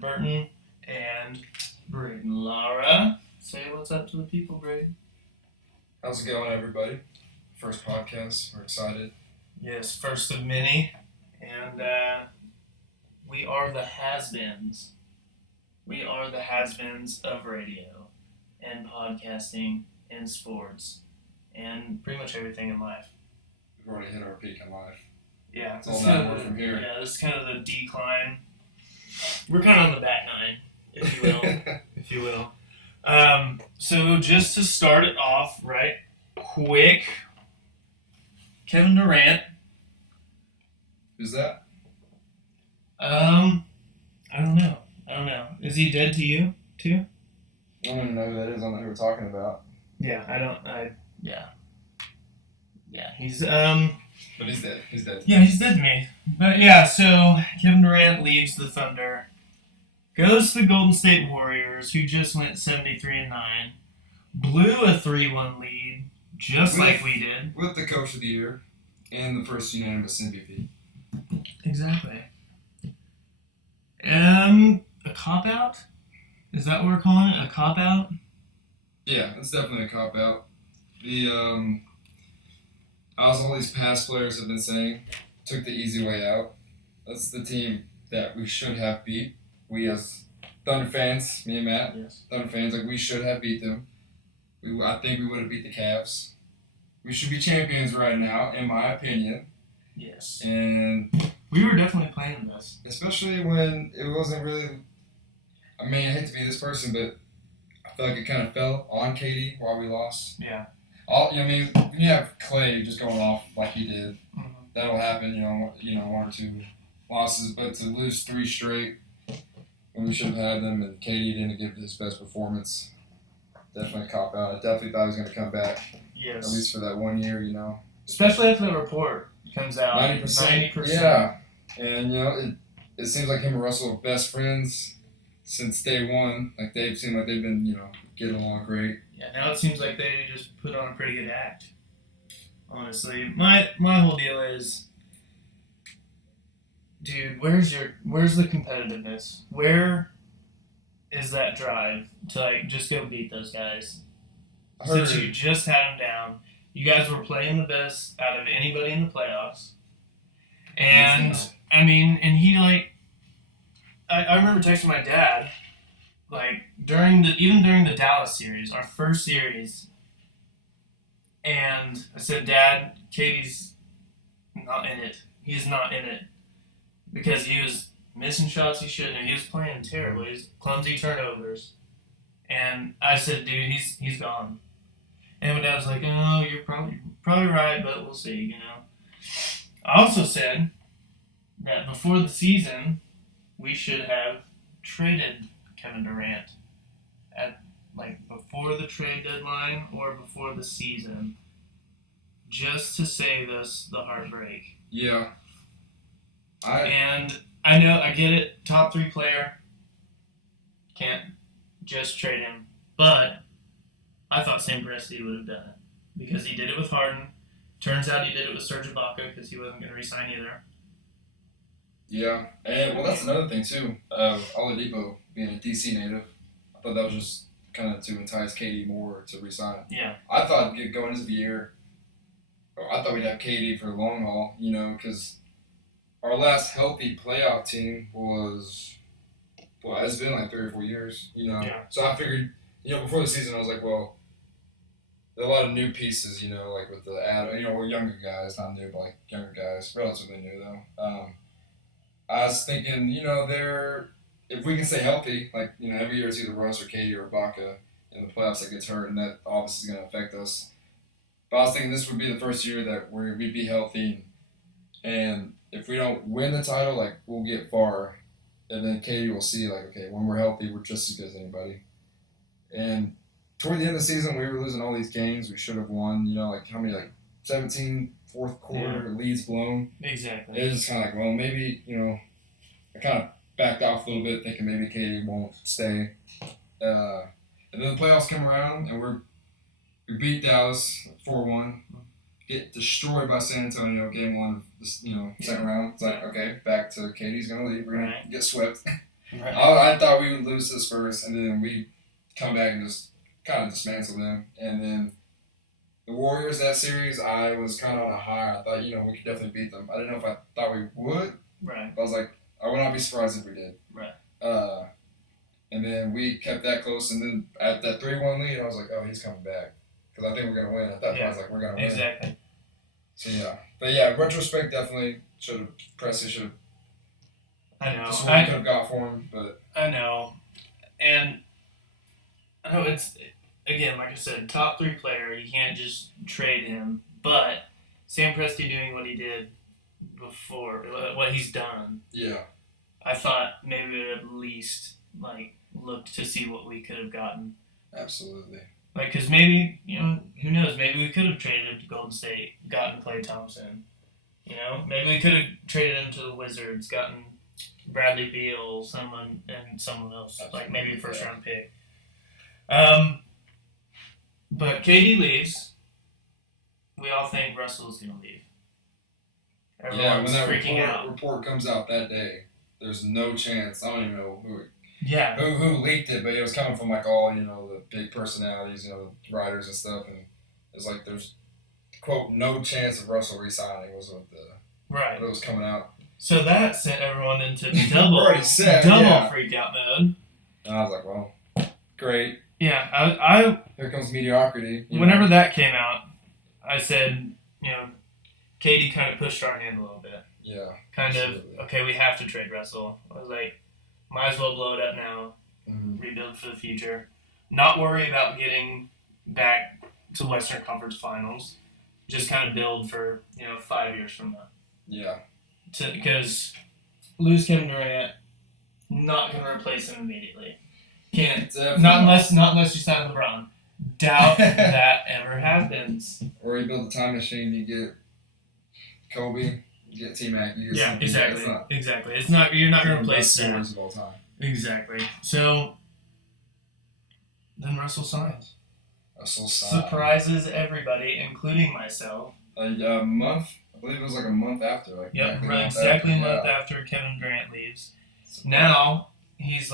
Burton and Braden Lara. Say what's up to the people, Braden. How's it going, everybody? First podcast. We're excited. Yes, first of many. And we are the has-beens. We are the has-beens of radio and podcasting and sports and pretty much everything in life. We've already hit our peak in life. Yeah. It's all downward from here. Yeah, this is kind of the decline. We're kind of on the back nine, if you will. if you will. So just to start it off, right, quick, Kevin Durant. Who's that? I don't know. Is he dead to you, too? I don't even know who that is. I don't know who we're talking about. Yeah, Yeah, he's, But he's dead. He's dead. Yeah, he's dead to me. But yeah, so Kevin Durant leaves the Thunder, goes to the Golden State Warriors, who just went 73-9, blew a 3-1 lead, just like we did. With the Coach of the Year and the first unanimous MVP. Exactly. A cop-out? Is that what we're calling it? A cop-out? Yeah, it's definitely a cop-out. As all these past players have been saying, took the easy way out. That's the team that we should have beat. We as Thunder fans, me and Matt, Yes. Thunder fans, we should have beat them. I think we would have beat the Cavs. We should be champions right now, in my opinion. Yes. And We were definitely playing this. especially when it wasn't really. I mean, I hate to be this person, but I feel like it kind of fell on Katie while we lost. Yeah. When you have Clay just going off like he did, Mm-hmm. that'll happen. One or two losses, but to lose 3 straight when we should have had them, and Katie didn't give his best performance, definitely a cop out. I definitely thought he was going to come back, Yes. at least for that 1 year. Especially after the report comes out. 90%. Yeah, and it seems like him and Russell are best friends since day one. Like they've seemed like they've been getting along great. Yeah, now it seems like they just put on a pretty good act. Honestly, my whole deal is, dude, where's the competitiveness? Where is that drive to just go beat those guys? Since you just had them down, you guys were playing the best out of anybody in the playoffs, and and he I remember texting my dad. During the Dallas series, our first series, and I said, Dad, Katie's not in it. He's not in it. Because he was missing shots he shouldn't have. He was playing terribly. He's clumsy turnovers. And I said, dude, he's gone. And my dad was like, oh, you're probably right, but we'll see, I also said that before the season, we should have traded Kevin Durant at before the trade deadline or before the season, just to save us the heartbreak. Yeah. And I know, I get it, top 3 player, can't just trade him, but I thought Sam Presti would have done it because he did it with Harden. Turns out he did it with Serge Ibaka because he wasn't going to re-sign either. Yeah, and that's another thing too. Oladipo being a DC native, I thought that was just kind of to entice KD more to resign. Yeah. I thought going into the year, I thought we'd have KD for the long haul, because our last healthy playoff team it's been 3 or 4 years, Yeah. So I figured, before the season I was like, well, there are a lot of new pieces, with the we're younger guys, not new, but younger guys, relatively new though. I was thinking, if we can stay healthy, every year it's either Russ or Katie or Ibaka in the playoffs that gets hurt, and that obviously is going to affect us. But I was thinking this would be the first year that we'd be healthy, and if we don't win the title, we'll get far, and then Katie will see, okay, when we're healthy, we're just as good as anybody. And toward the end of the season, we were losing all these games we should have won, how many, 17 fourth quarter leads blown. Exactly. It was just kind of well, maybe, I kind of backed off a little bit thinking maybe Katie won't stay. And then the playoffs come around and we beat Dallas 4-1, get destroyed by San Antonio game 1 of this, second round. It's okay, back to Katie's going to leave. We're going to get swept. Right. I thought we would lose this first, and then we come back and just kind of dismantle them. And then the Warriors that series, I was kind of on a high. I thought we could definitely beat them. I didn't know if I thought we would. Right. But I was like, I would not be surprised if we did. Right. And then we kept that close, and then at that 3-1 lead, I was like, oh, he's coming back because I think we're gonna win. At that point, I was like, we're gonna win. Exactly. So yeah, but yeah, retrospect definitely Presley should have. I know. This is what we could have got for him, but I know, and I know it's again, like I said, top 3 player. You can't just trade him. But Sam Presti doing what he did before, what he's done. Yeah. I thought maybe we would at least look to see what we could have gotten. Absolutely. Because maybe who knows? Maybe we could have traded him to Golden State, gotten Klay Thompson. Maybe we could have traded him to the Wizards, gotten Bradley Beal, someone else, Absolutely. Maybe a first round pick. But KD leaves. We all think Russell's gonna leave. Everyone's when that freaking out. report comes out that day, there's no chance. I don't even know who leaked it, but it was coming from all the big personalities, the writers and stuff, and it's like there's quote no chance of Russell resigning was what Right. What was coming out. So that sent everyone into double freak out mode. And I was like, well, great. Yeah, I Here comes mediocrity. Whenever that came out, I said, Katie kind of pushed our hand a little bit. Yeah. Absolutely. Okay, we have to trade Russell. I was like, might as well blow it up now, rebuild for the future, not worry about getting back to Western Conference Finals, just kind of build for 5 years from now. Yeah. Because lose Kevin Durant, not going to replace him immediately. Can't. Not unless you sign LeBron. Doubt that ever happens. Or you build a time machine, you get Kobe, you get T-Mac. Yeah, exactly. Exactly. It's not. You're not going to replace that. Of all time. Exactly. So then Russell signs. Russell signs. Surprises everybody, including myself. A month. I believe it was a month after. Exactly a month after Kevin Durant leaves. Now he's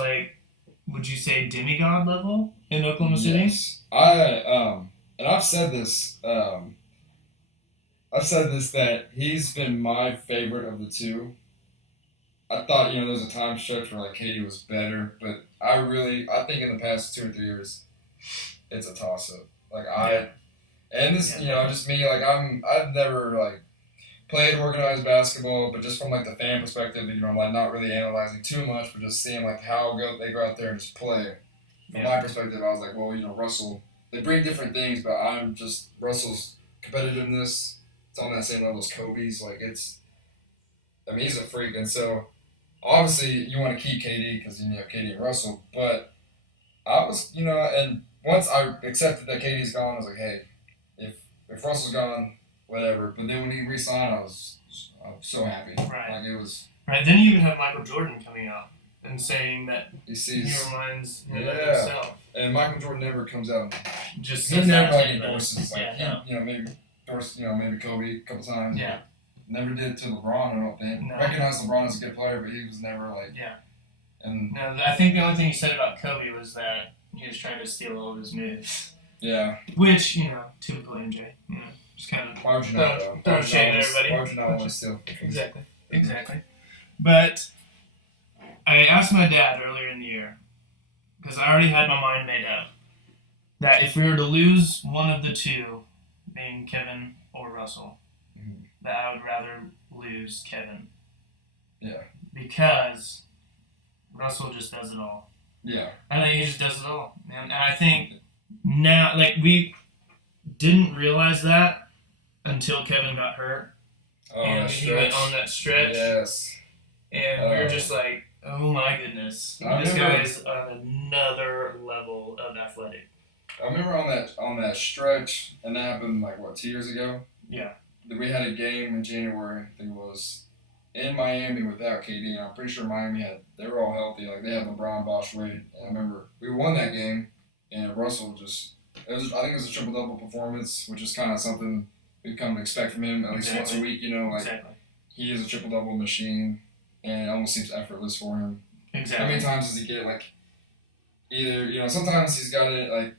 would you say demigod level in Oklahoma City? Yes. And I've said this. That he's been my favorite of the two. I thought there was a time stretch where KD was better, but I think in the past 2 or 3 years, it's a toss up. Just me. I've never played organized basketball, but just from the fan perspective, I'm not really analyzing too much, but just seeing how they go out there and just play. From my perspective, I was like, well, Russell, they bring different things, but I'm just Russell's competitiveness. It's on that same level as Kobe's. He's a freak, and so obviously you want to keep KD because you have KD and Russell. But I was, and once I accepted that KD's gone, I was like, hey, if Russell's gone, whatever. But then when he re-signed, I was so happy. Right. It was. Right. Then you even have Michael Jordan coming out and saying that he reminds him of himself. And Michael Jordan never comes out. Just he never endorses maybe Kobe a couple times. Yeah. Never did to LeBron, I don't think. No. Recognized LeBron as a good player, but he was never Yeah. And no, I think the only thing he said about Kobe was that he was trying to steal all of his moves. Yeah. Which typical MJ. Just kind of. Why would you not? Throw shade at everybody. Why would you not want to steal? Exactly. But I asked my dad earlier in the year, because I already had my mind made up, that if we were to lose one of the two, being Kevin or Russell, that I would rather lose Kevin. Yeah. Because Russell just does it all. Yeah. I think he just does it all. And I think now, we didn't realize that until Kevin got hurt. Oh, and he went on that stretch. Yes. And we were just like, oh my goodness. This guy is on another level of athletic. I remember on that stretch, and that happened 2 years ago? Yeah. We had a game in January, I think it was, in Miami without KD, and I'm pretty sure Miami they were all healthy. They had LeBron, Bosh, Wade. And I remember we won that game, and Russell I think it was a triple-double performance, which is kind of something we've come to expect from him at least once a week, Exactly. He is a triple-double machine, and it almost seems effortless for him. Exactly. How many times does he get like either sometimes he's got it like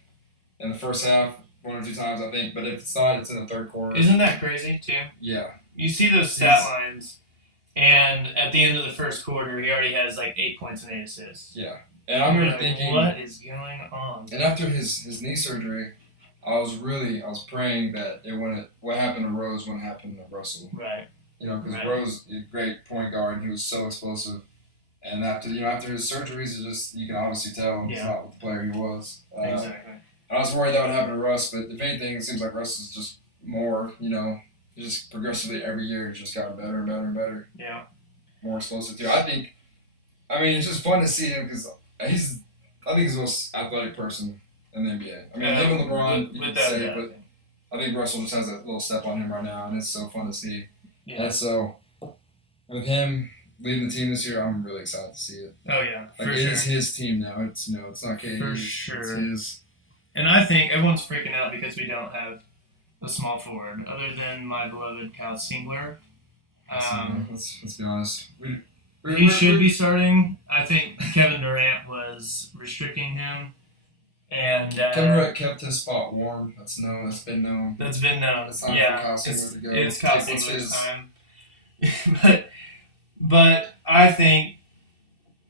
in the first half 1 or 2 times I think, but if it's not, it's in the third quarter. Isn't that crazy too? Yeah. You see those stat lines, and at the end of the first quarter, he already has like 8 points and 8 assists. Yeah. And I remember thinking, what is going on? And after his knee surgery, I was praying that what happened to Rose wouldn't happen to Russell. Right. Because Rose is a great point guard. He was so explosive. And after his surgeries, you can obviously tell he's not the player he was. Exactly. And I was worried that would happen to Russ, but if anything, it seems like Russ is just more, just progressively every year he's just gotten better and better and better. Yeah. More explosive too. It's just fun to see him because I think he's the most athletic person in the NBA. Him and LeBron, you could say, but I think Russell just has a little step on him right now, and it's so fun to see. Yeah. And so, with him leading the team this year, I'm really excited to see it. Oh yeah, is his team now. It's not KD. For sure. It's his. And I think everyone's freaking out because we don't have a small forward, other than my beloved Kyle Singler. Let's be honest. He should be starting. I think Kevin Durant was restricting him. And Kevin Durant kept his spot warm. That's been known. It's time for Kyle Singler to go. It's Kyle Singler's time. But I think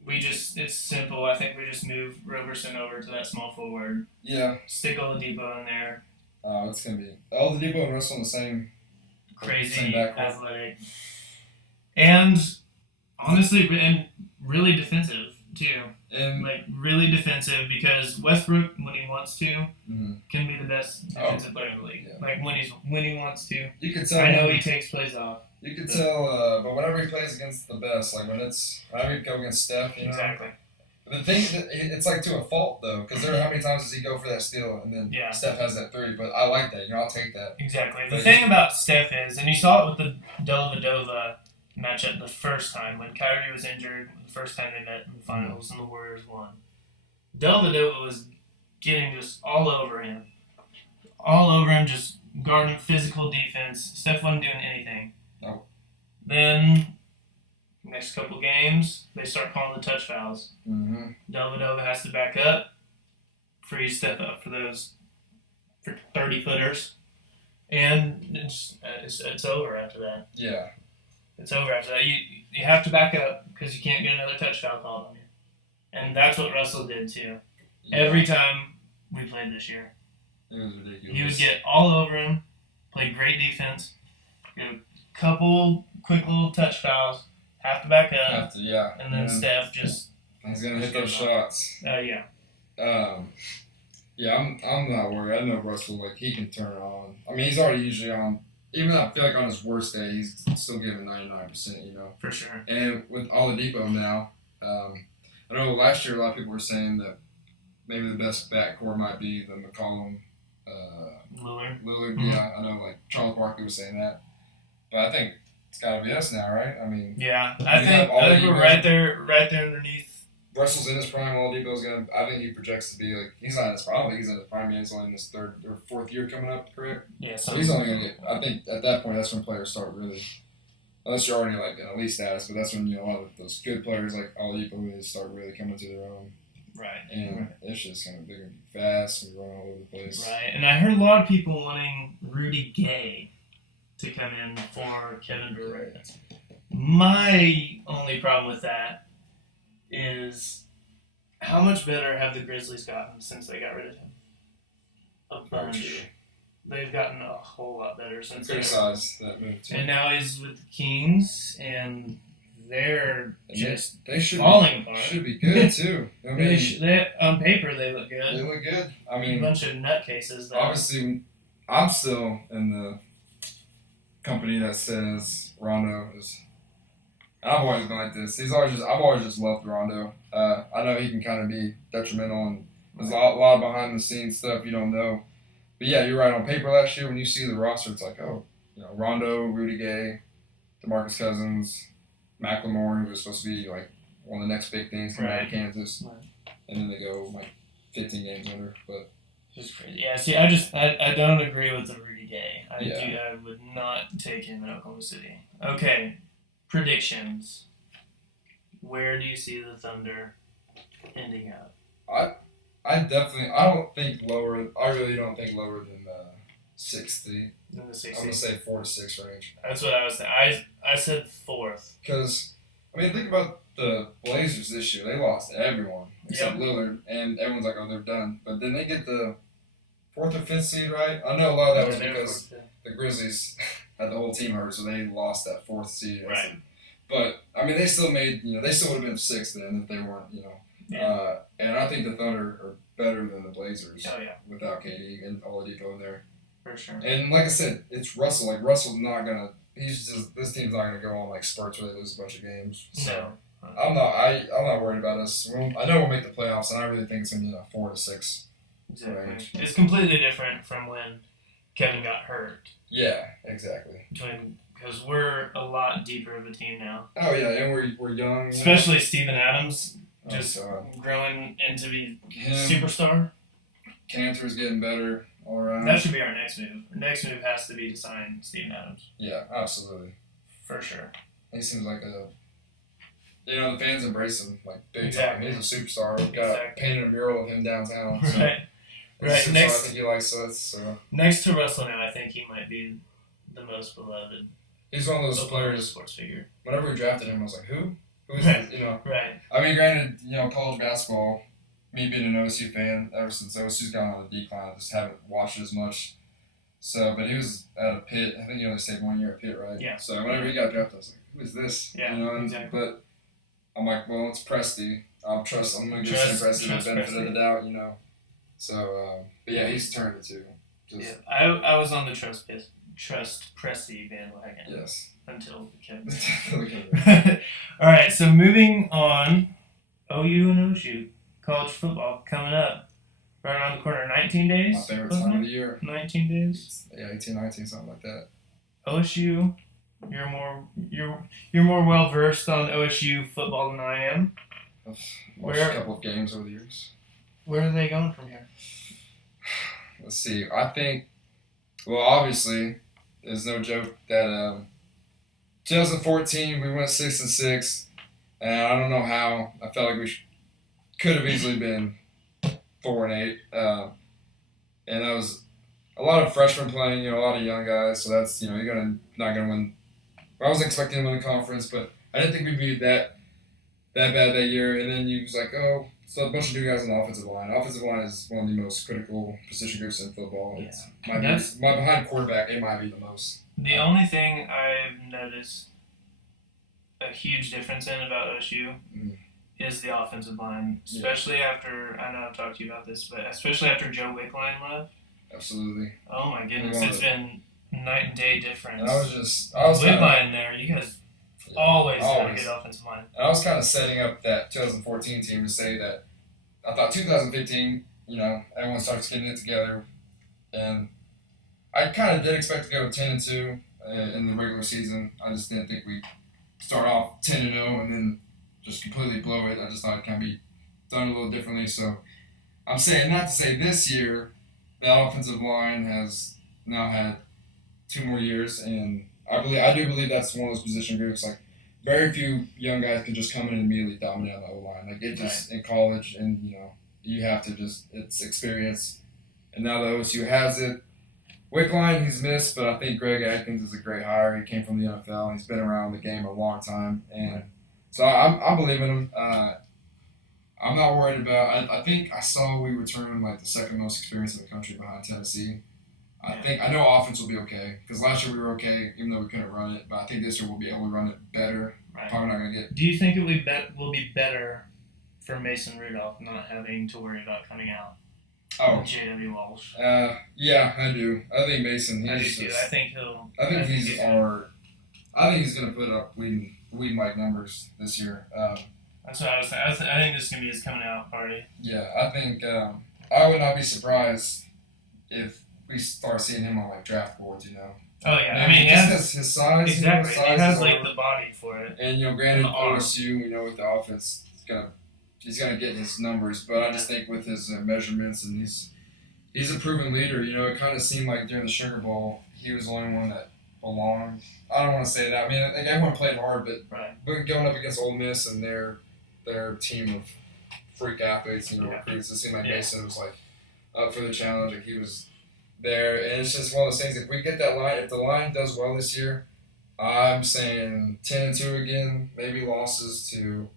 it's simple. I think we just move Roberson over to that small forward. Yeah. Stick Oladipo in there. It's going to be Oladipo and Russell in the same crazy athletic. And honestly, and really defensive too. And really defensive because Westbrook, when he wants to, can be the best defensive player in the league. Yeah. When he wants to. You can tell. I know he takes plays off. You can tell, but whenever he plays against the best, like whenever he go against Steph, Exactly. The thing, it's like to a fault though, because how many times does he go for that steal and then Steph has that 3? But I like that. I'll take that. Exactly. The thing about Steph is, and you saw it with the Dellavedova matchup the first time when Kyrie was injured, the first time they met in the finals and the Warriors won. Dellavedova was getting just all over him, just guarding physical defense. Steph wasn't doing anything. No. Then next couple games, they start calling the touch fouls. Mm-hmm. Dellavedova has to back up, freeze Steph up for 30-footers, and it's over after that. Yeah. It's over after that. You have to back up because you can't get another touch foul called on you. And that's what Russell did too. Yeah. Every time we played this year. It was ridiculous. He would get all over him, play great defense, get a couple quick little touch fouls, have to back up. And then Steph just... He's going to hit those shots. Yeah. I'm not worried. I know Russell, he can turn it on. He's already usually on. Even though I feel like on his worst day, he's still giving 99%, For sure. And with Oladipo now, I know last year a lot of people were saying that maybe the best backcourt might be the McCollum, Lillard. Mm-hmm. Yeah, I know, Charles Barkley was saying that. But I think it's got to be us now, right? Yeah, I think we're right there underneath. Russell's in his prime. Oladipo's I think he projects to be he's not in his prime. He's in his prime. He's only in his 3rd or 4th year coming up, correct? Yeah. So he's only going to get. I think at that point, that's when players start really. Unless you're already in elite status, but that's when a lot of those good players like Oladipo really start really coming to their own. Right. And it's just they're going to be fast and run all over the place. Right. And I heard a lot of people wanting Rudy Gay to come in for Kevin Durant. My only problem with that is how much better have the Grizzlies gotten since they got rid of him? A bunch. They've gotten a whole lot better since then. Criticized that move too. And now he's with the Kings, and they're just they should falling apart. Should be good too. On paper, they look good. They look good. A bunch of nutcases. Though. Obviously, I'm still in the company that says Rondo is. I've always been like this. I've always just loved Rondo. I know he can kind of be detrimental, and there's a lot of behind the scenes stuff you don't know. But yeah, you're right. On paper last year, when you see the roster, it's Rondo, Rudy Gay, DeMarcus Cousins, McLemore, who was supposed to be one of the next big things coming out of Kansas, and then they go 15 games under. But just crazy. Yeah. See, I don't agree with the Rudy Gay. I would not take him in Oklahoma City. Okay. Predictions. where do you see the Thunder ending up? I don't think lower. I really don't think lower than 60. In the I'm 60s? gonna say 4 to 6 range. That's what I was saying. I said fourth. Because think about the Blazers this year. They lost everyone except Lillard, and everyone's like, "Oh, they're done." But then they get the 4th or 5th seed, right? I know a lot of that was because the Grizzlies had the whole team hurt, so they lost that 4th seed. Right. But they still made. They still would have been 6th then if they weren't. Yeah. And I think the Thunder are better than the Blazers. Oh yeah. Without KD and Oladipo in there. For sure. And like I said, it's Russell. Like Russell's not gonna. This team's not gonna go on like spurts where they lose a bunch of games. So No. I'm not worried about us. I know we'll make the playoffs, and I really think it's gonna be a 4 to 6 Exactly. range. It's completely different from when Kevin got hurt. Yeah, exactly. Because we're a lot deeper of a team now. Oh yeah, and we're young. Especially Steven Adams, Oh, just God. growing into be Him, superstar. Cantor's getting better all around. That should be our next move. Our next move has to be to sign Steven Adams. Yeah, absolutely. For sure. He seems like the fans embrace him like big Exactly. time. He's a superstar. We've got painted a mural of him downtown. So. Right. Right. Next, I think he likes us. So. Next to Russell now, I think he might be the most beloved. He's one of those players. Sports figure. Whenever we drafted him, I was like, who? Who is Right. this? Right. I mean, granted, college basketball. Me being an OSU fan, ever since OSU's gone on a decline, I just haven't watched it as much. So, but he was at a Pitt. I think he only stayed 1 year at Pitt, right? Yeah. So whenever he got drafted, I was like, who is this? Yeah. Exactly. But I'm like, well, it's Presti. I'm gonna give Presti the benefit of the doubt, So, but yeah, he's turned it too. I was on the trust Presti bandwagon. Yes. Until Kevin. All right, so moving on, OU and OSU college football coming up right around the corner. 19 days. My favorite time of the year. 19 days. Yeah, 18, 19, something like that. OSU, you're more well versed on OSU football than I am. I've watched a couple of games over the years. Where are they going from here? Let's see. I think, well, obviously, there's no joke that 2014 we went 6-6, and I don't know how. I felt like we could have easily been 4-8, and that was a lot of freshmen playing, a lot of young guys. So that's you're not gonna win. I wasn't expecting to win the conference, but I didn't think we'd be that bad that year. And then you was like, oh. So a bunch of new guys on the offensive line. Offensive line is one of the most critical position groups in football. Yeah. My behind quarterback, it might be the most. The only thing I've noticed a huge difference in about OSU is the offensive line, especially after, I know I've talked to you about this, but especially after Joe Wickline left. Absolutely. Oh my goodness, it's been night and day difference. I was Wickline there, you guys always had a good offensive line. I was kind of setting up that 2014 team to say that I thought 2015, everyone starts getting it together, and I kind of did expect to go 10-2 in the regular season. I just didn't think we'd start off 10-0 and then just completely blow it. I just thought it can be done a little differently. So I'm saying that to say this year, the offensive line has now had 2 more years, and I do believe that's one of those position groups. Like, very few young guys can just come in and immediately dominate on the O-line. Like, it just, in college, and, you have to it's experience. And now the OSU has it. Wickline, he's missed, but I think Greg Atkins is a great hire. He came from the NFL. He's been around the game a long time. And so I believe in him. I'm not worried about I think I saw we returned, the second most experience in the country behind Tennessee. I know offense will be okay, because last year we were okay even though we couldn't run it, but I think this year we'll be able to run it better. Right. Probably not going to get. Do you think it will be better for Mason Rudolph not having to worry about coming out? Oh, J.W. Walsh. Yeah, I do. I think Mason. I do too. I think he'll. I think he's going to put up lead Mike numbers this year. That's what I was saying. I think this is going to be his coming out party. Yeah, I think I would not be surprised if we start seeing him on draft boards. Oh yeah, I mean, he has his size. Exactly, Size he has the body for it. And granted, OSU, with the offense, he's gonna get his numbers. But I just think with his measurements, and he's a proven leader. It kind of seemed like during the Sugar Bowl, he was the only one that belong. I don't want to say that. I mean, like, everyone played hard, Right. but going up against Ole Miss and their team of freak athletes, recruits, it seemed like Mason was like up for the challenge. Like he was there, and it's just one of those things. If we get that line, if the line does well this year, I'm saying 10-2 again. Maybe losses to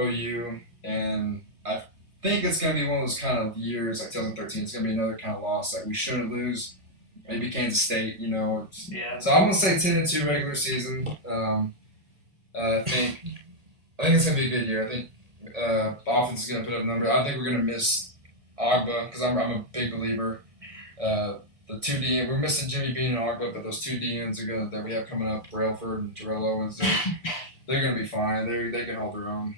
OU, and I think it's gonna be one of those kind of years like 2013. It's gonna be another kind of loss that we shouldn't lose. Maybe Kansas State, Yeah. So I'm gonna say 10-2 regular season. I think it's gonna be a good year. I think offense is gonna put up numbers. I think we're gonna miss Agba because I'm a big believer. The two DN, we're missing Jimmy Bean and Agba, but those two DNs that we have coming up, Brailford and Terrell Owens, they're gonna be fine. They can hold their own.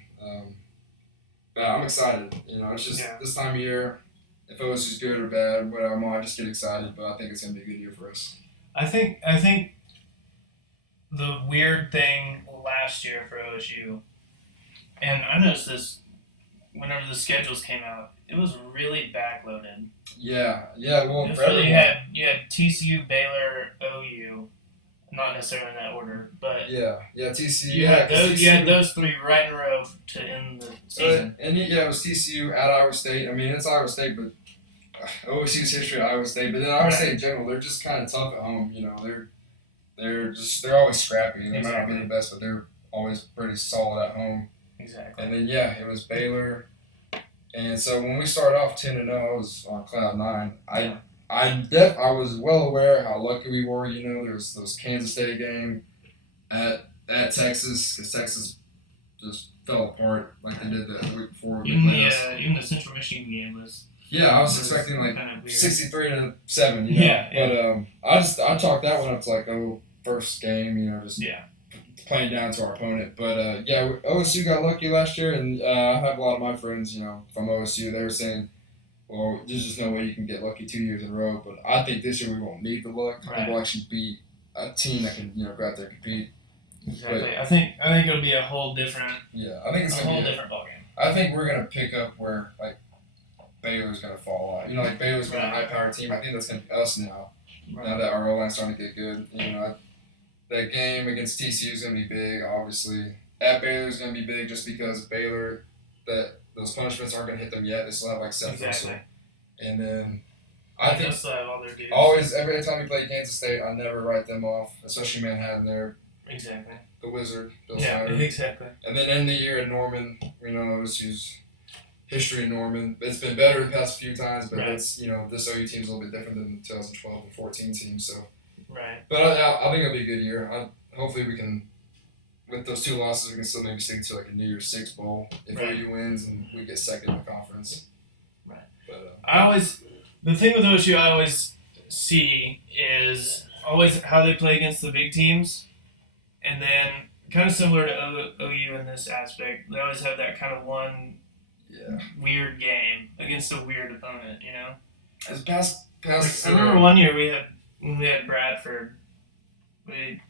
But I'm excited. It's just this time of year. If OSU's good or bad, whatever, I just get excited. But I think it's gonna be a good year for us. I think the weird thing last year for OSU, and I noticed this whenever the schedules came out, it was really backloaded. Yeah. Well, for really everyone. you had TCU, Baylor, OU, not necessarily in that order, but Yeah, TCU. you had those three right in a row to end the season. It was TCU at Iowa State. I mean, it's Iowa State, but OSU's history at Iowa State. But then Iowa State in general, they're just kind of tough at home. They're always scrappy. They might not be the best, but they're always pretty solid at home. Exactly. And then it was Baylor. And so when we started off 10-0, I was on cloud 9. I was well aware how lucky we were. There was those Kansas State game at Texas because Texas just fell apart like they did the week before. Even the Central Michigan game was. Yeah, I was expecting like kind of 63-7. But I chalked that one up to like first game. Playing down to our opponent. But OSU got lucky last year, and I have a lot of my friends, from OSU. They were saying, well, there's just no way you can get lucky 2 years in a row. But I think this year we won't need the luck. Right. I think we'll actually beat a team that can, go out there and compete. Exactly. But I think it'll be a whole different. Yeah, I think it's a whole different ballgame. I think we're gonna pick up where like Baylor's gonna fall out. Like Baylor's been a high-powered team. I think that's gonna be us now. Right. Now that our O-line's starting to get good, that game against TCU is gonna be big. Obviously, at Baylor's gonna be big just because Baylor those punishments aren't gonna hit them yet. They still have like Seth Russell, and then I think always every time we play Kansas State, I never write them off, especially Manhattan. They're exactly the Wizard. Bill yeah, Snyder. exactly. And then end the year at Norman. OSU's history in Norman. It's been better the past few times, but it's this OU team's a little bit different than the 2012 and 14 team. So. Right. But I think it'll be a good year. Hopefully we can, with those 2 losses, we can still maybe stick to like a New Year's Six bowl if OU wins and we get second in the conference. Right. But the thing with OSU I always see is always how they play against the big teams, and then kind of similar to OU in this aspect, they always have that kind of one weird game against a weird opponent. As past. I remember one year when we had Bradford, we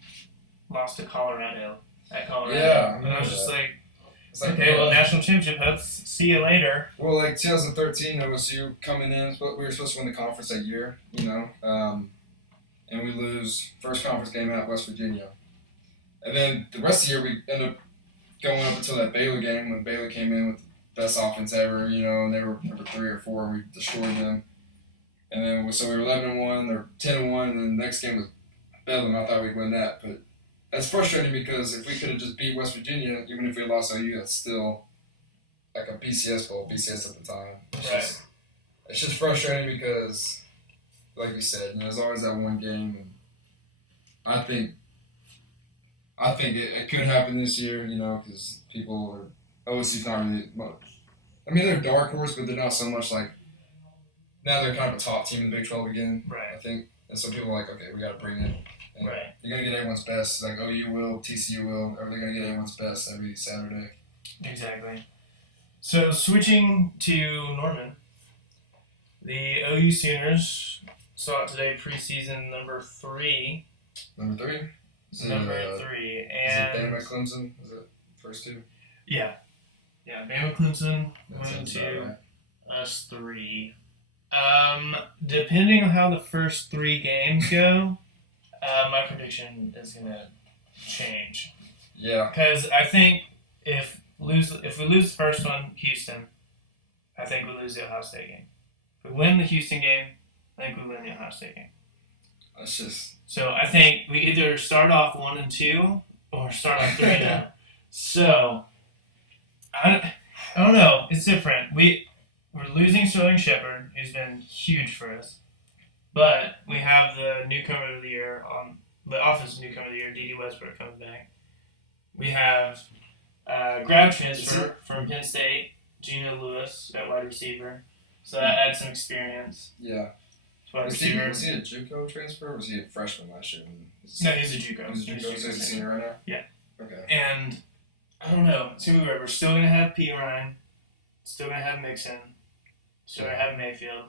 lost to Colorado at Colorado. Yeah. And I was just like, okay, well, national championship hopes. See you later. Well, like 2013, OSU coming in, we were supposed to win the conference that year, and we lose first conference game at West Virginia. And then the rest of the year, we end up going up until that Baylor game when Baylor came in with the best offense ever, and they were number 3 or 4, and we destroyed them. And then, so we were 11-1, or 10-1, and then the next game was Bedlam. I thought we'd win that, but that's frustrating because if we could have just beat West Virginia, even if we lost OU, that's still like a BCS bowl, BCS at the time. It's just frustrating because, like you said, there's always that one game, and I think it could happen this year, because people are OSU's not really much. I mean, they're a dark horse, but they're not so much like. Now they're kind of a top team in the Big 12 again, I think. And so people are like, okay, we got to bring it. And you're going to get everyone's best. Like OU will, TCU will. They're going to get everyone's best every Saturday. Exactly. So switching to Norman, the OU Sooners saw it today, preseason number 3. Number 3? Number 3. And is it Bama Clemson? Is it first 2? Yeah. Yeah, Bama Clemson, 1 and 2. Us 3. Depending on how the first 3 games go, My prediction is gonna change Yeah. because I think if we lose the first one, Houston, I think we lose the Ohio State game. If we win the Houston game, I think we win the Ohio State game. That's just. So I think we either start off 1-2 or start off 3-0. So I don't know. It's different. We're losing Sterling Shepard, who's been huge for us, but we have the newcomer of the year on the offensive newcomer of the year, D.D. Westbrook, coming back. We have grad transfer from Penn State, Gino Lewis at wide receiver, so that adds some experience. Yeah. Was he a JUCO transfer or was he a freshman last year? No, he's a JUCO. He's a senior right now? Yeah. Okay. And I don't know. We're still going to have P. Ryan, still going to have Mixon, still going to have Mayfield.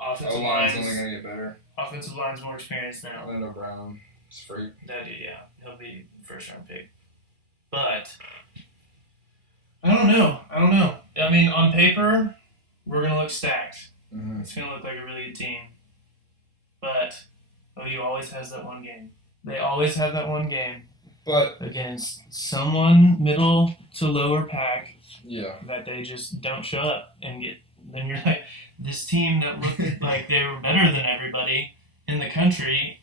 Offensive line's only going to get better. Offensive line's more experienced now. Orlando Brown is free. That dude, yeah. He'll be first round pick. But I don't know. I mean, on paper, we're going to look stacked. Mm-hmm. It's going to look like a really good team. But OU always has that one game. They always have that one game. But against someone middle to lower pack. Yeah. That they just don't show up and get. Then you're like, this team that looked like they were better than everybody in the country.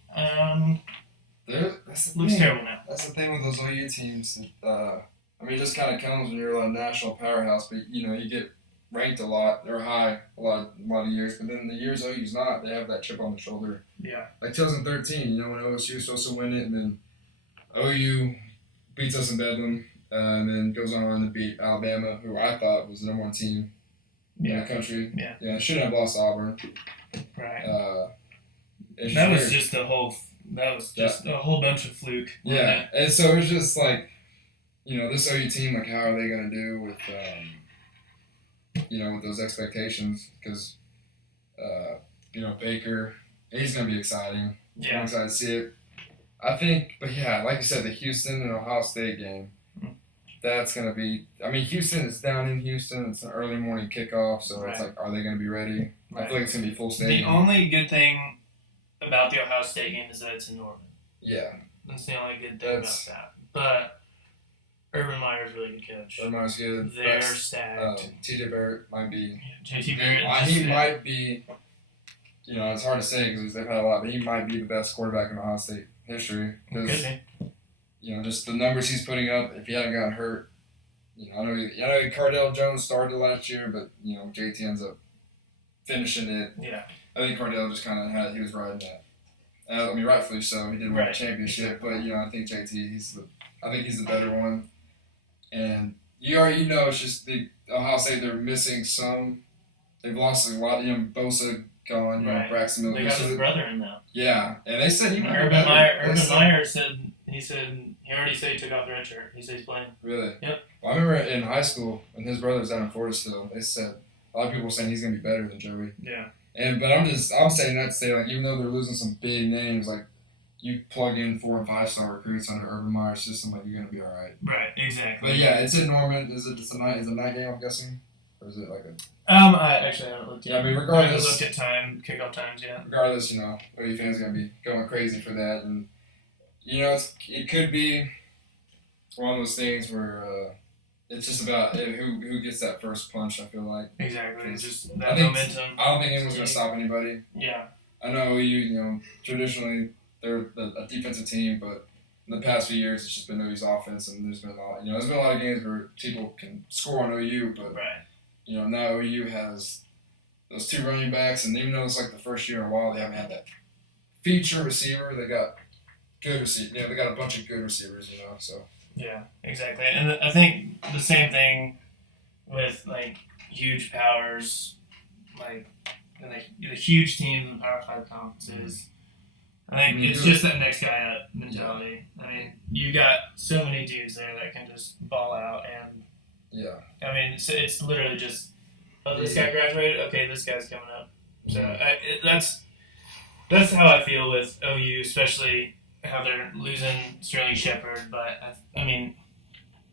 Looks terrible now. That's the thing with those OU teams. I mean, it just kind of comes when you're a national powerhouse, but you get ranked a lot. They're high a lot of years, but then the years OU's not, they have that chip on the shoulder. Yeah. Like 2013, when OSU was supposed to win it, and then OU beats us in Bedlam, and then goes on to beat Alabama, who I thought was the number one team in the country. Yeah. Yeah, shouldn't have lost to Auburn. Right. That was just a whole bunch of fluke. Yeah, and so it's just like, this OU team, like, how are they going to do with, with those expectations? Because, Baker, he's going to be exciting. Yeah. I'm excited to see it. I think, but yeah, like you said, the Houston and Ohio State game, that's going to be, Houston is down in Houston. It's an early morning kickoff, so It's like, are they going to be ready? Right. I feel like it's going to be full stadium. The only good thing about the Ohio State game is that it's in Norman. Yeah. That's the only good thing about that. But Urban Meyer's really good coach. Urban Meyer's good. They're stacked. T.J. Barrett might be. J.T. Barrett. He might be, it's hard to say because they've had a lot, but he might be the best quarterback in Ohio State history. Because, just the numbers he's putting up, if he hadn't gotten hurt, I know Cardale Jones started last year, but, JT ends up finishing it. Yeah. I think Cardale just kind of he was riding that. Rightfully so. He didn't win a championship, but, I think JT, he's the better one. And you already know it's just the Ohio State, they're missing some. They've lost a lot. Bosa gone, Braxton Miller. They got his brother in now. Yeah, and they said he might Urban Meyer said he already said he took off the red shirt. He said he's playing. Really? Yep. Well, I remember in high school when his brother's down in Florida still, they said a lot of people were saying he's gonna be better than Joey. Yeah. But I'm saying that to say, like, even though they're losing some big names, like, you plug in 4- and 5-star recruits under Urban Meyer's system, like, you're gonna be all right. Right. Exactly. But yeah, it's in Norman. Is it a night game? I'm guessing, or is it like a? I actually haven't looked yet. Regardless, I haven't looked at kickoff times yet. Regardless, OU fans are gonna be going crazy for that, and it could be one of those things where it's just about who gets that first punch. I feel like exactly. It's just that momentum. I don't think anyone's gonna stop anybody. Yeah. I know OU. Traditionally they're a defensive team, but in the past few years it's just been OU's offense, and there's been a lot. There's been a lot of games where people can score on OU, but now OU has those two running backs, and even though it's like the first year in a while, they haven't had that feature receiver. They got good receivers. They got a bunch of good receivers. So. Yeah, exactly. And I think the same thing with, like, huge powers, like, and the huge teams in the Power 5 conferences. I think it's just that next guy up mentality. Yeah. You got so many dudes there that can just ball out, and it's literally just, this guy graduated, okay, this guy's coming up. So that's how I feel with OU, especially how they're losing Sterling Shepard, but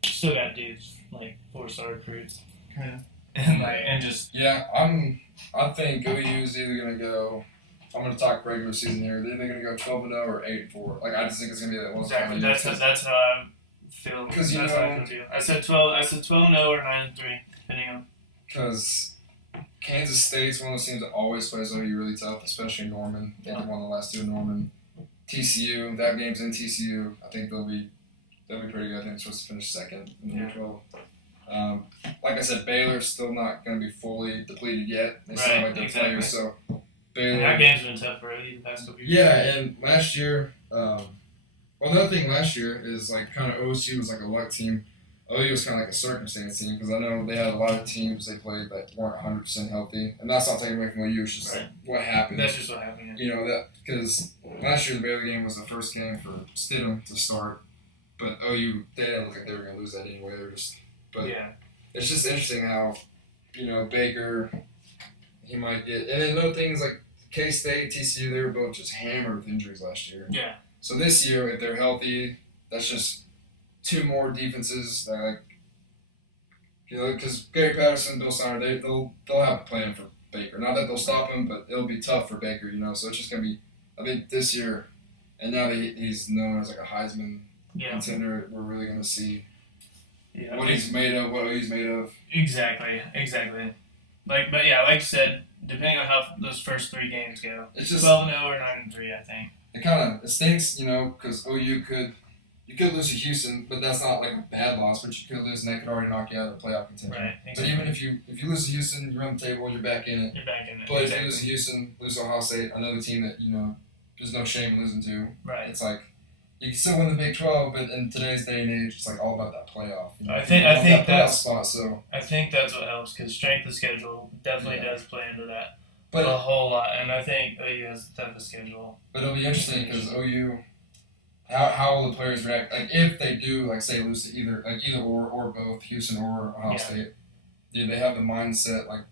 still got dudes like 4-star recruits. Yeah. I think OU is either gonna go I'm going to talk regular season here. They're either going to go 12-0 or 8-4. Like, I just think it's going to be that one. Exactly. That's how I feel. Because that's how I feel too. I said 12. I said 12-0 or 9-3, depending on. Because Kansas State's one of those teams that always plays OU really tough, especially Norman. I think they won the last two in Norman. TCU, that game's in TCU. I think they'll be pretty good. I think they're supposed to finish second in the Big 12. Like I said, Baylor's still not going to be fully depleted yet. They still have like their players, so Baylor. And that game's been tough for OU the past couple years. Yeah, and last year, another thing last year is like kind of OSU was like a luck team. OU was kind of like a circumstance team because I know they had a lot of teams they played that weren't 100% healthy, and that's not taking away from OU. It's just like what happened. That's just what happened. You know that because last year the Baylor game was the first game for Stidham to start, but OU they didn't look like they were going to lose that anyway. It's just interesting how Baker he might get, and then another thing is like K-State, TCU, they were both just hammered with injuries last year. Yeah. So this year, if they're healthy, that's just two more defenses that because Gary Patterson, Bill Snyder, they'll have a plan for Baker. Not that they'll stop him, but it'll be tough for Baker, So it's just gonna be, I think this year, and now that he's known as like a Heisman contender, we're really gonna see what he's made of, what he's made of. Exactly. Like you said, depending on how those first three games go, it's just 12-0 or 9-3, I think. It stinks, because OU could lose to Houston, but that's not like a bad loss. But you could lose, and that could already knock you out of the playoff contention. Right. Exactly. But even if you lose to Houston, you're on the table, you're back in it. But if you lose to Houston, lose to Ohio State, another team that there's no shame in losing to. Right. It's like you can still win the Big 12, but in today's day and age, it's like all about that playoff. I think that spot. So I think that's what helps because strength of schedule definitely does play into that. But a whole lot, and I think OU has the toughest schedule. But it'll be interesting because OU, how will the players react? Like if they do, like say lose to either or both Houston or Ohio State, do they have the mindset like,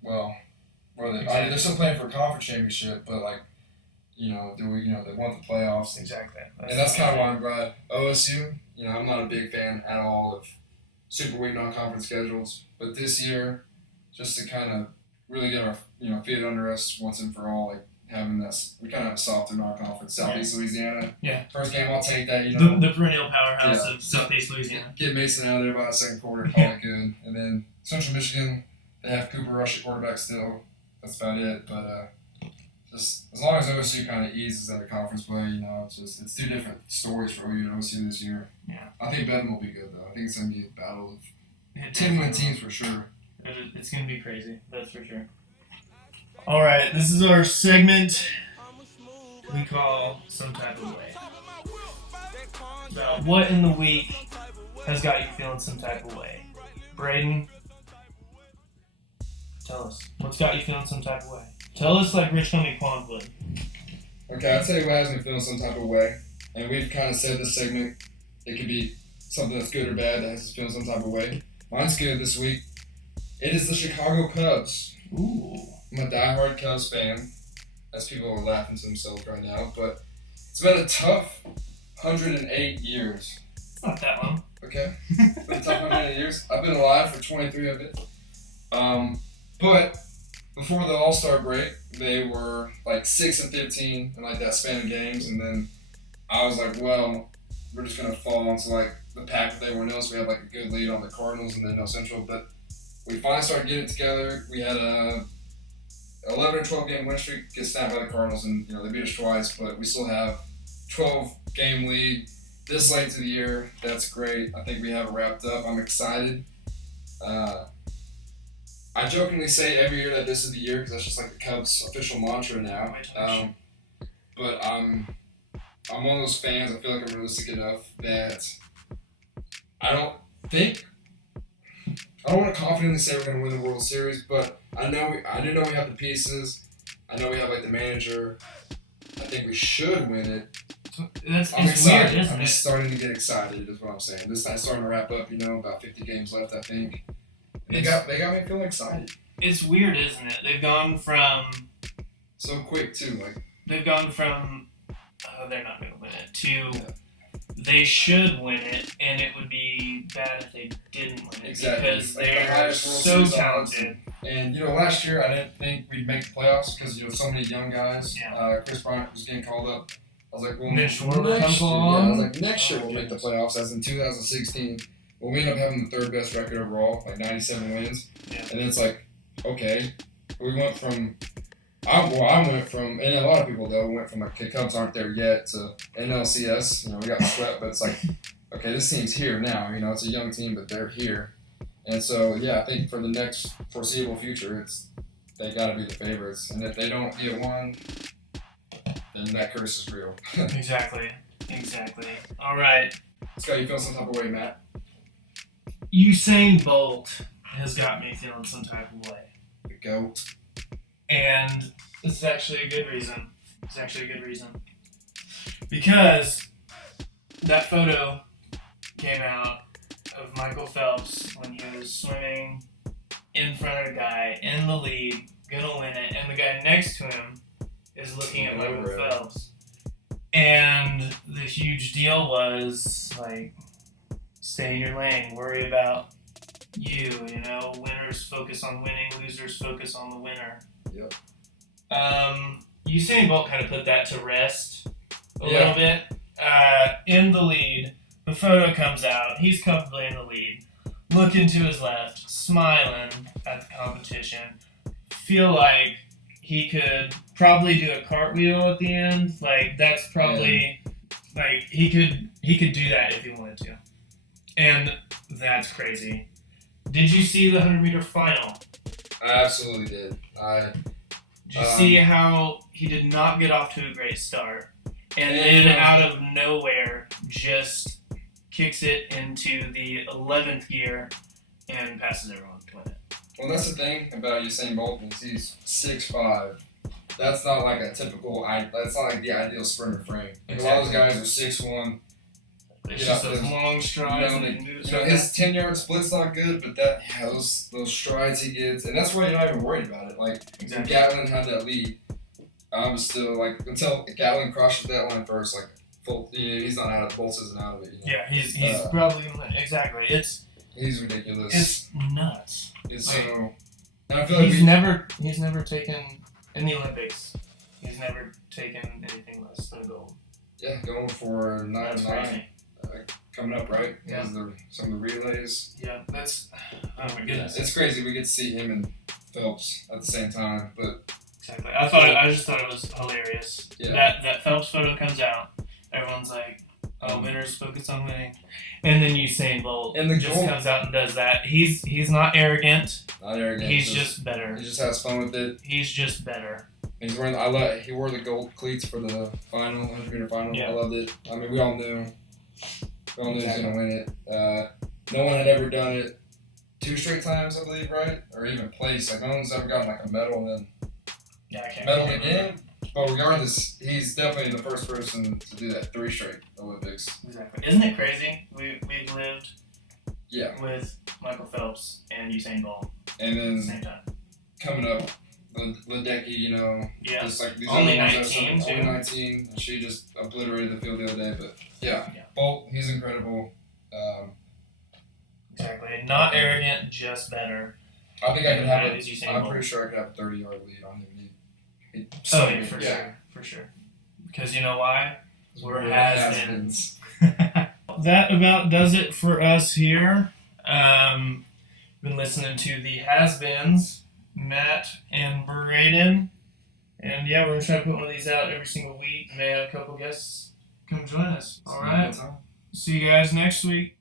well, they're still playing for a conference championship, but like, they want the playoffs. Exactly. And that's kind of why I'm glad OSU. I'm not a big fan at all of super weak non-conference schedules, but this year, just to kind of really get our feet under us once and for all, like having this, we kind of have a softer non-conference. Southeast Louisiana. Yeah. First game, I'll take that. The perennial powerhouse of Southeast Louisiana. Get Mason out of there by the second quarter, call it good, and then Central Michigan, they have Cooper Rush at quarterback still. That's about it. But just as long as OSU kind of eases into conference play, it's two different stories for OU and OSU this year. Yeah. I think Benton will be good though. I think it's gonna be a battle of 10-win teams for sure. It's going to be crazy, that's for sure. All right, this is our segment we call Some Type of Way. Now, what in the week has got you feeling some type of way? Braden, tell us. What's got you feeling some type of way? Tell us like Rich Homie Quan would. Okay, I'll tell you what has me feeling some type of way. And we've kind of said this segment, it could be something that's good or bad that has us feeling some type of way. Mine's good this week. It is the Chicago Cubs. Ooh. I'm a diehard Cubs fan, as people are laughing to themselves right now, but it's been a tough 108 years. It's not that long. Okay. It's been a tough 108 years. I've been alive for 23 of it. But before the All-Star break, they were like 6-15 in like that span of games, and then I was like, well, we're just gonna fall into like the pack with everyone else. We had like a good lead on the Cardinals and then no Central, but we finally started getting it together. We had a 11 or 12 game win streak get snapped by the Cardinals, and they beat us twice, but we still have 12 game lead this late to the year. That's great. I think we have it wrapped up. I'm excited. I jokingly say every year that this is the year because that's just like the Cubs' official mantra now. But I'm one of those fans. I feel like I'm realistic enough that I don't want to confidently say we're going to win the World Series, but I do know we have the pieces. I know we have like the manager. I think we should win it. I'm excited. Weird, isn't I'm it? starting to get excited is what I'm saying. This time's starting to wrap up, about 50 games left, I think. They got me feeling excited. It's weird, isn't it? They've gone from... So quick, too. They've gone from, they're not going to win it, to they should win it, and it would be bad if they didn't win it. Exactly. Because they're so talented. And last year I didn't think we'd make the playoffs because so many young guys. Yeah. Chris Bryant was getting called up. I was like, well, Mitch Schwarber next comes year, along. I was like, next year Oh, we'll make the goodness. playoffs. As in 2016, well, we end up having the third best record overall, like 97 wins. Yeah. And then it's like, okay, we went from. I went from, and a lot of people though went from like the Cubs aren't there yet to NLCS. We got swept, but it's like, okay, this team's here now. It's a young team, but they're here. And so, yeah, I think for the next foreseeable future, they got to be the favorites. And if they don't get one, then that curse is real. Exactly. All right. Scott, you feel some type of way, Matt? Usain Bolt has got me feeling some type of way. The GOAT. And this is actually a good reason. Because that photo came out of Michael Phelps when he was swimming in front of a guy in the lead, gonna win it, and the guy next to him is looking at Michael Phelps. And the huge deal was, like, stay in your lane, worry about you, winners focus on winning, losers focus on the winner. Yep. Usain Bolt kind of put that to rest a Yeah. little bit. In the lead, the photo comes out, he's comfortably in the lead, looking to his left, smiling at the competition, feel like he could probably do a cartwheel at the end. Like, that's probably, like, he could do that if he wanted to. And that's crazy. Did you see the 100-meter final? I absolutely did. Did you see how he did not get off to a great start? And then out of nowhere, just kicks it into the 11th gear and passes everyone to win it. Well, that's the thing about Usain Bolt is he's 6'5". That's not like a typical. That's not like the ideal sprinter frame. Like, a lot of those guys are 6'1". It's just those long strides and he moves right his 10-yard split's not good, but those strides he gets, and that's why you're not even worried about it. Like, when Gatlin had that lead, I was still like, until Gatlin crosses that line first, like, full, he's not out of it. Bolts isn't out of it. Yeah, he's probably exactly. He's ridiculous. It's nuts. It's so. And I feel like he's never taken in the Olympics. He's never taken anything less than gold. Yeah, going for 9 of 9. Coming up, right? Yeah. Some of the relays. Yeah, that's. Oh my goodness. It's crazy. We get to see him and Phelps at the same time, but. Exactly. I just thought it was hilarious. Yeah. That Phelps photo comes out. Everyone's like, "Oh, winners focus on winning," and then Usain Bolt comes out and does that. He's not arrogant. Not arrogant. He's just better. He just has fun with it. He's just better. He's wearing. He wore the gold cleats for the final 100-meter final. Yeah. I loved it. I mean, we all knew. He was gonna win it. No one had ever done it 2 straight times, I believe, right? Or even place. Like, no one's ever gotten like a medal and then I can't medal remember. again. But regardless, he's definitely the first person to do that 3 straight Olympics. Exactly. Isn't it crazy? We've lived with Michael Phelps and Usain Bolt And at the then same time. coming up, Ledecky, Yeah. just like these Only other ones 19 only too. 19, and she just obliterated the field the other day. But yeah. Yeah. Bolt, he's incredible. Exactly. Not arrogant, just better. I think I could have That is Usain I'm Bolt. pretty sure I could have a 30-yard lead on him. Oh, yeah, for sure. Because you know why? We're has-beens. That about does it for us here. Been listening to the has-beens, Matt and Braden. And yeah, we're going to try to put one of these out every single week. May have a couple guests come join us. All right. See you guys next week.